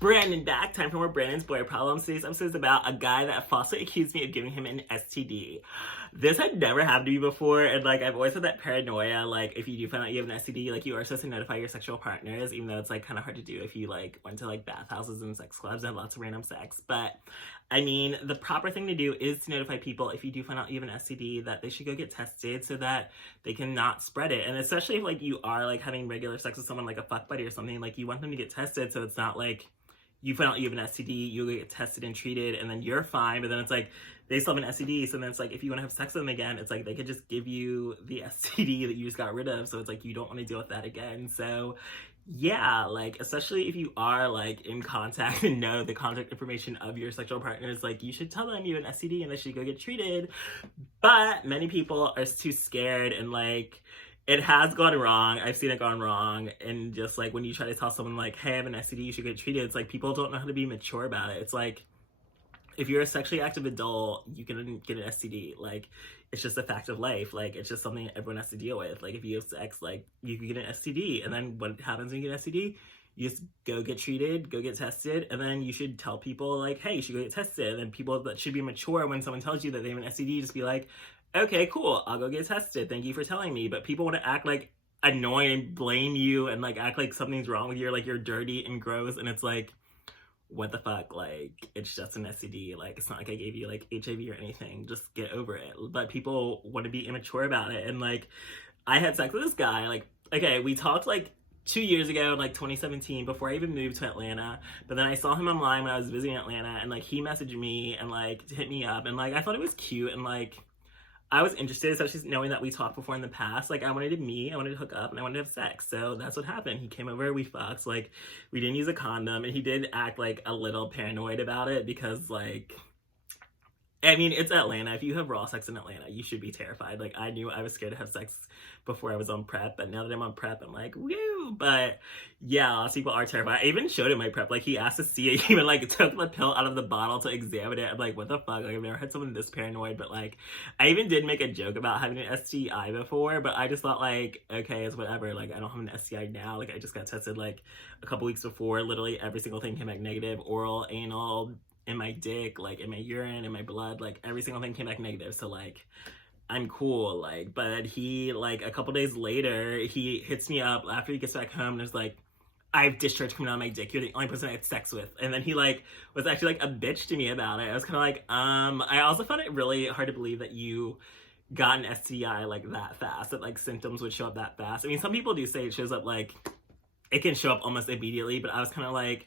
Branden back. Time for more Brandon's Boy Problems. Today's episode is about a guy that falsely accused me of giving him an STD. This had never happened to me before, and like I've always had that paranoia, like if you do find out you have an STD, like you are supposed to notify your sexual partners, even though it's like kind of hard to do if you like went to like bathhouses and sex clubs and have lots of random sex. But I mean, the proper thing to do is to notify people if you do find out you have an STD that they should go get tested so that they can not spread it. And especially if like you are like having regular sex with someone like a fuck buddy or something, like you want them to get tested so it's not like you find out you have an STD, you get tested and treated, and then you're fine, but then it's like, they still have an STD, so then it's like, if you want to have sex with them again, it's like, they could just give you the STD that you just got rid of, so it's like, you don't want to deal with that again. So, yeah, like, especially if you are, like, in contact and know the contact information of your sexual partners, like, you should tell them you have an STD and they should go get treated. But many people are too scared, and, like, it has gone wrong. I've seen it gone wrong. And just like when you try to tell someone like, hey, I have an STD, you should get treated. It's like people don't know how to be mature about it. It's like if you're a sexually active adult, you can get an STD. Like it's just a fact of life. Like it's just something everyone has to deal with. Like if you have sex, like you can get an STD. And then what happens when you get an STD? You just go get treated, go get tested, and then you should tell people like, hey, you should go get tested. And then people that should be mature when someone tells you that they have an STD, just be like, okay, cool, I'll go get tested. Thank you for telling me. But people want to act like annoying and blame you and like act like something's wrong with you, or like you're dirty and gross. And it's like, what the fuck? Like, it's just an STD. Like, it's not like I gave you like HIV or anything. Just get over it. But people want to be immature about it. And like, I had sex with this guy. Like, okay, we talked like 2 years ago, like 2017, before I even moved to Atlanta. But then I saw him online when I was visiting Atlanta, and like he messaged me and like hit me up, and like I thought it was cute, and like I was interested, especially knowing that we talked before in the past. Like, I wanted to meet, I wanted to hook up, and I wanted to have sex. So that's what happened. He came over, we fucked. Like, we didn't use a condom, and he did act like a little paranoid about it because, like, I mean, it's Atlanta. If you have raw sex in Atlanta, you should be terrified. Like, I knew I was scared to have sex before I was on PrEP, but now that I'm on PrEP, I'm like, woo! But yeah, lots of people are terrified. I even showed him my PrEP. Like, he asked to see it. He even, like, took the pill out of the bottle to examine it. I'm like, what the fuck? Like, I've never had someone this paranoid, but, like, I even did make a joke about having an STI before, but I just thought, like, okay, it's whatever. Like, I don't have an STI now. Like, I just got tested, like, a couple weeks before. Literally every single thing came back negative. Oral, anal, in my dick, like in my urine, in my blood, like every single thing came back negative. So like I'm cool. Like, but he like a couple days later he hits me up after he gets back home and is like, I have discharge coming out of my dick, you're the only person I had sex with. And then he like was actually like a bitch to me about it. I was kind of like, I also found it really hard to believe that you got an STI like that fast, that like symptoms would show up that fast. I mean, some people do say it shows up like it can show up almost immediately, but I was kind of like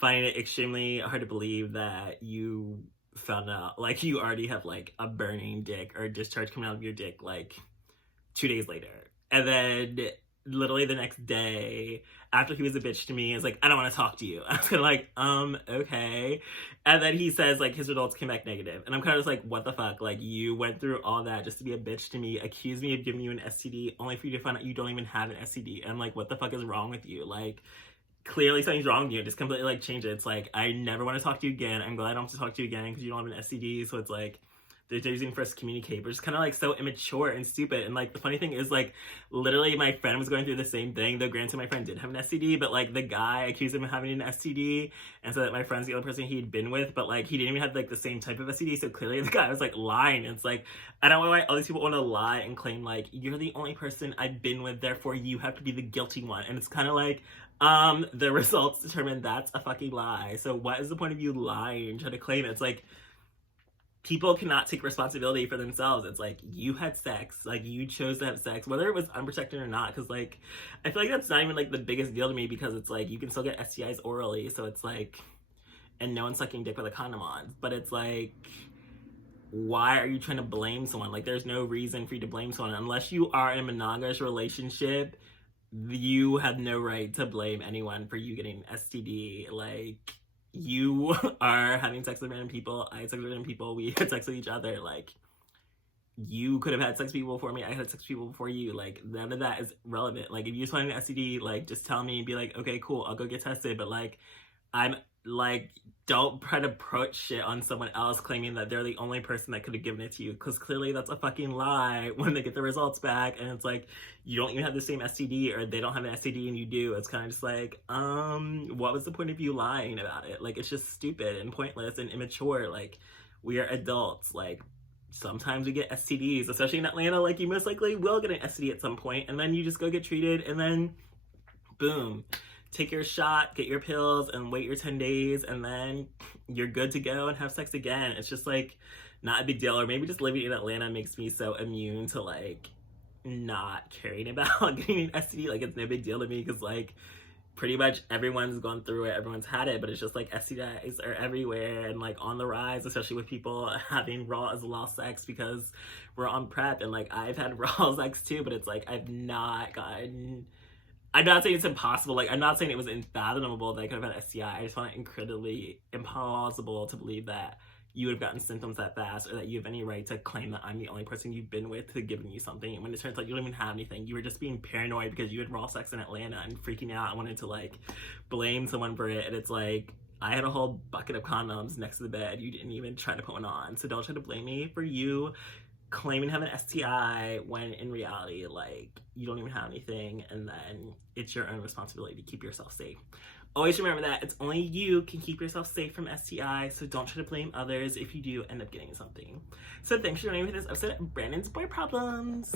finding it extremely hard to believe that you found out, like, you already have, like, a burning dick or discharge coming out of your dick, like, 2 days later. And then, literally the next day, after he was a bitch to me, is like, I don't want to talk to you. I was kind of like, okay. And then he says, like, his results came back negative. And I'm kind of just like, what the fuck? Like, you went through all that just to be a bitch to me, accuse me of giving you an STD, only for you to find out you don't even have an STD. And I'm like, what the fuck is wrong with you? Like, clearly something's wrong with you. Just completely like change it. It's like, I never want to talk to you again. I'm glad I don't have to talk to you again because you don't have an STD. So it's like they're using for us to communicate, but just kind of like so immature and stupid. And like the funny thing is, like, literally my friend was going through the same thing, though granted my friend did have an STD, but like the guy accused him of having an STD and so that my friend's the only person he'd been with, but like he didn't even have like the same type of STD, so clearly the guy was like lying. And it's like, I don't know why all these people want to lie and claim like you're the only person I've been with, therefore you have to be the guilty one. And it's kind of like, the results determine that's a fucking lie. So what is the point of you lying and trying to claim it? It's like, people cannot take responsibility for themselves. It's like, you had sex, like you chose to have sex, whether it was unprotected or not. Because like, I feel like that's not even like the biggest deal to me, because it's like, you can still get STIs orally. So it's like, and no one's sucking dick with a condom on. But it's like, why are you trying to blame someone? Like, there's no reason for you to blame someone. Unless you are in a monogamous relationship, you have no right to blame anyone for you getting STD. Like, you are having sex with random people, I had sex with random people, we had sex with each other. Like, you could have had sex with people before me, I had sex with people before you. Like, none of that is relevant. Like, if you just find an STD, like, just tell me and be like, okay, cool, I'll go get tested. But like, I'm like, don't try to put shit on someone else claiming that they're the only person that could have given it to you, because clearly that's a fucking lie when they get the results back and it's like you don't even have the same STD or they don't have an STD and you do. It's kind of just like, what was the point of you lying about it? Like, it's just stupid and pointless and immature. Like, we are adults. Like, sometimes we get STDs, especially in Atlanta. Like, you most likely will get an STD at some point, and then you just go get treated, and then boom, take your shot, get your pills, and wait your 10 days, and then you're good to go and have sex again. It's just like not a big deal. Or maybe just living in Atlanta makes me so immune to like not caring about getting an STD. Like, it's no big deal to me because like pretty much everyone's gone through it, everyone's had it, but it's just like STIs are everywhere and like on the rise, especially with people having raw as law sex because we're on PrEP. And like, I've had raw sex too, but it's like I'm not saying it's impossible. Like, I'm not saying it was unfathomable that I could have had STI. I just find it incredibly implausible to believe that you would have gotten symptoms that fast, or that you have any right to claim that I'm the only person you've been with to giving you something. And when it turns out you don't even have anything, you were just being paranoid because you had raw sex in Atlanta and freaking out and wanted to like blame someone for it. And it's like, I had a whole bucket of condoms next to the bed. You didn't even try to put one on. So don't try to blame me for you claiming to have an STI when in reality, like, you don't even have anything, and then it's your own responsibility to keep yourself safe. Always remember that it's only you can keep yourself safe from STI, so don't try to blame others if you do end up getting something. So thanks for joining me for this episode of Brandon's Boy Problems.